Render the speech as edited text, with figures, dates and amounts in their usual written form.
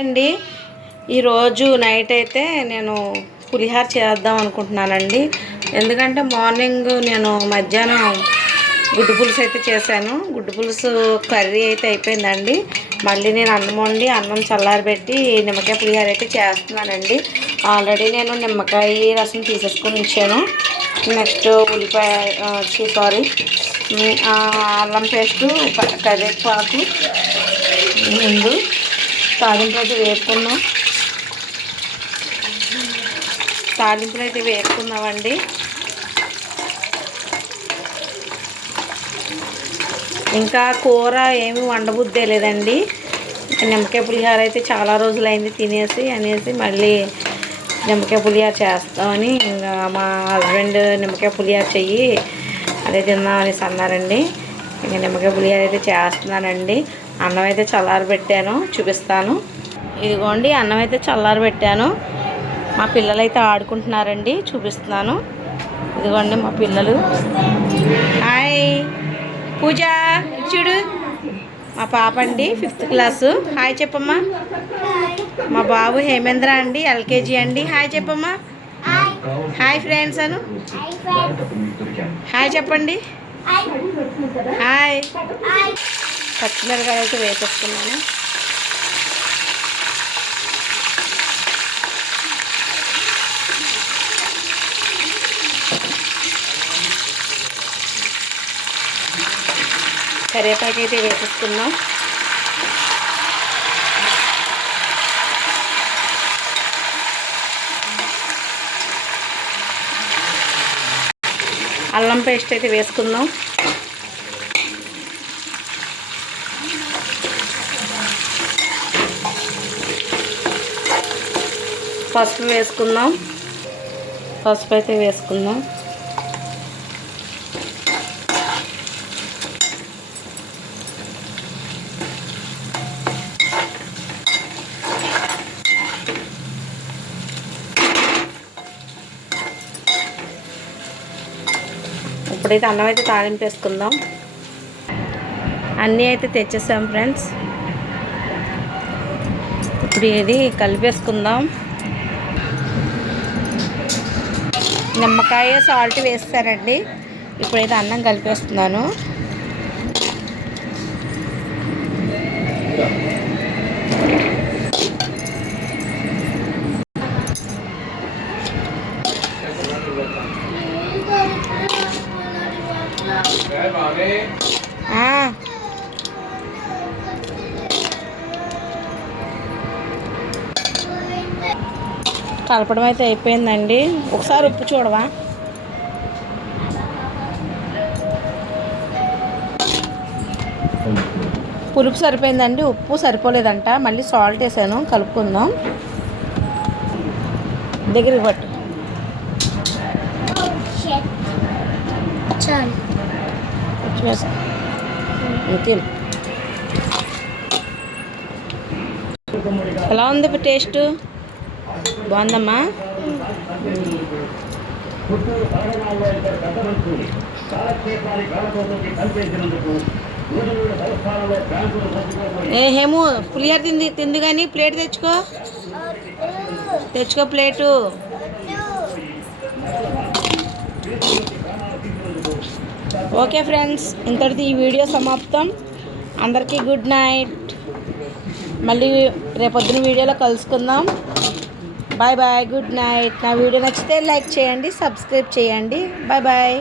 అండి ఈరోజు నైట్ అయితే నేను పులిహార చేద్దాం అనుకుంటున్నానండి. ఎందుకంటే మార్నింగ్ నేను మధ్యాహ్నం గుడ్డు పులుసు అయితే చేశాను. గుడ్డు పులుసు కర్రీ అయితే అయిపోయిందండి. మళ్ళీ నేను అన్నం వండి అన్నం చల్లారబెట్టి నిమ్మకాయ పులిహార అయితే చేస్తున్నానండి. ఆల్రెడీ నేను నిమ్మకాయ రసం తీసేసుకొని ఉంచాను. నెక్స్ట్ ఉల్లిపాయ అల్లం పేస్టు, కరివేపాకు, ముందు తాలింపులు అయితే వేపుకున్నామండి. ఇంకా కూర ఏమి వండబుద్దే లేదండి. నిమ్మకాయ పులిహార అయితే చాలా రోజులైంది తినేసి అనేసి మళ్ళీ నిమ్మకాయ పులిహార చేస్తామని ఇంకా మా హస్బెండ్ నిమ్మకాయ పులిహార చెయ్యి అదే తిందామనేసి అన్నారండి. ఇంకా నిమ్మకాయ పులిహార అయితే చేస్తున్నానండి. అన్నం అయితే చల్లారబెట్టాను, చూపిస్తాను. ఇదిగోండి అన్నం అయితే చల్లారబెట్టాను. మా పిల్లలు అయితే ఆడుకుంటున్నారండి, చూపిస్తున్నాను. ఇదిగోండి మా పిల్లలు. హాయ్ పూజ, చూడు మా పాప అండి 5th క్లాసు. హాయ్ చెప్పమ్మా. మా బాబు హేమేంద్ర అండి LKG అండి. హాయ్ చెప్పమ్మా. హాయ్ ఫ్రెండ్స్ అను. హాయ్ చెప్పండి. హాయ్. పచ్చిమిరకాయలు అయితే వేసేసుకున్నాను. కరివేపాకు అయితే వేసేసుకున్నాం. అల్లం పేస్ట్ అయితే వేసుకుందాం. పసుపు వేసుకుందాం. పసుపు అయితే వేసుకుందాం. ఇప్పుడైతే అన్నం అయితే తాలింపు వేసుకుందాం. అన్నీ అయితే తెచ్చేసాం ఫ్రెండ్స్. ఇప్పుడు ఇది కలిపేసుకుందాం. నిమ్మకాయ సాల్ట్ వేస్తారండి. ఇప్పుడైతే అన్నం కలిపేస్తున్నాను. కలపడం అయితే అయిపోయిందండి. ఒకసారి ఉప్పు చూడవా. పులుపు సరిపోయిందండి, ఉప్పు సరిపోలేదంట. మళ్ళీ సాల్ట్ వేసాను. కలుపుకుందాం. దగ్గరికి పట్టు. ఎలా ఉంది టేస్ట్? బాగుందమ్మా. హేము పులిహార తింది కానీ ప్లేట్ తెచ్చుకో ప్లేటు. ఓకే ఫ్రెండ్స్, ఇంతటిది ఈ వీడియో సమాప్తం. అందరికీ గుడ్ నైట్. మళ్ళీ రేపొద్దున వీడియోలో కలుసుకుందాం. Bye bye, good night. నా వీడియో నచ్చితే లైక్ చేయండి, సబ్స్క్రైబ్ చేయండి. Bye bye.